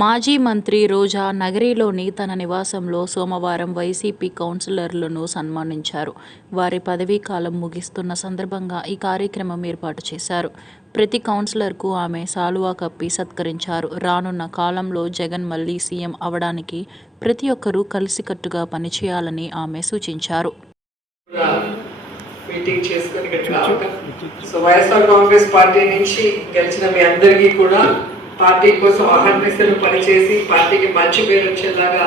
మాజీ మంత్రి రోజా నగరిలోని తన నివాసంలో సోమవారం వైసీపీ కౌన్సిలర్లను సన్మానించారు. వారి పదవీకాలం ముగిస్తున్న సందర్భంగా ఈ కార్యక్రమం ఏర్పాటు చేశారు. ప్రతి కౌన్సిలర్కు ఆమె శాలువా కప్పి సత్కరించారు. రానున్న కాలంలో జగన్ మళ్లీ సీఎం అవడానికి ప్రతి ఒక్కరూ కలిసికట్టుగా పనిచేయాలని ఆమె సూచించారు. మీటింగ్ చేసుకొని సో వైఎస్ఆర్ కాంగ్రెస్ పార్టీ నుంచి గెలిచిన మీ అందరికీ కూడా పార్టీ కోసం అహర్నిశలు పనిచేసి పార్టీకి మంచి పేరు వచ్చేలాగా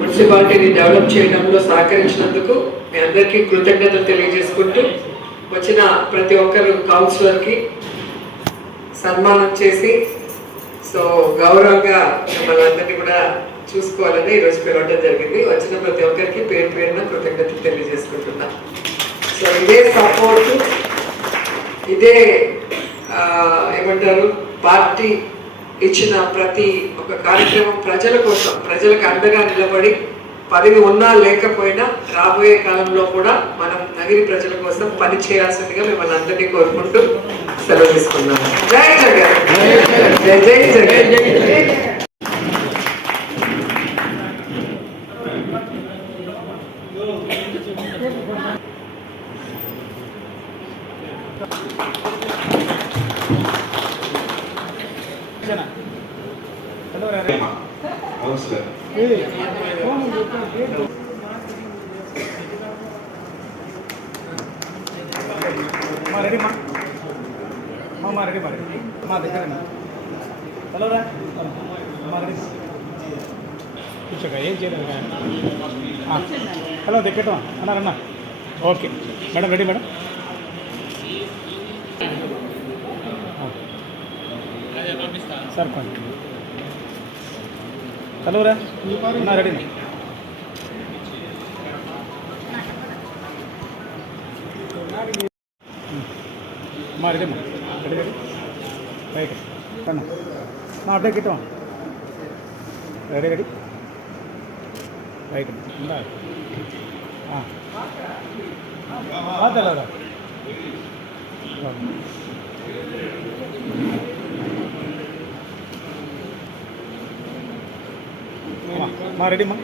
మున్సిపాలిటీని డెవలప్ చేయడంలో సహకరించినందుకు మీ అందరికీ కృతజ్ఞతలు తెలియజేసుకుంటూ వచ్చిన ప్రతి ఒక్కరు కౌన్సిలర్కి సన్మానం చేసి సో గౌరవంగా మిమ్మల్ని అందరినీ కూడా చూసుకోవాలని ఈరోజు పిలవడం జరిగింది. వచ్చిన ప్రతి ఒక్కరికి పేరు పేరున కృతజ్ఞతలు తెలియజేసుకుంటున్నా. సో ఇదే సపోర్టు, ఇదే ఏమంటారు, పార్టీ ఇచ్చిన ప్రతి ఒక్క కార్యక్రమం ప్రజల కోసం, ప్రజలకు అండగా నిలబడి పదవి ఉన్నా లేకపోయినా రాబోయే కాలంలో కూడా మనం నగిరి ప్రజల కోసం పని చేయాల్సిందిగా మిమ్మల్ని అందరినీ కోరుకుంటూ సెలవు తీసుకున్నాను. జై జగన్, జై జై జగన్. నమస్కారం. రెడీ మా రెడీ మా దగ్గర హలో రా మా రెడీ కూర్చోక ఏం చేయలేదు. హలో దగ్గర అన్నారన్నా. Okay madam, ready madam. Sir కొంచెం హలో రా అన్నా, రెడీ మా రెడీ రెడీ రెడీ రైట్ కన్నా మా అప్డే కిట్టమా రెడీ రెడీ రైట్ ఉందా తెలవరా మా రెడీ మా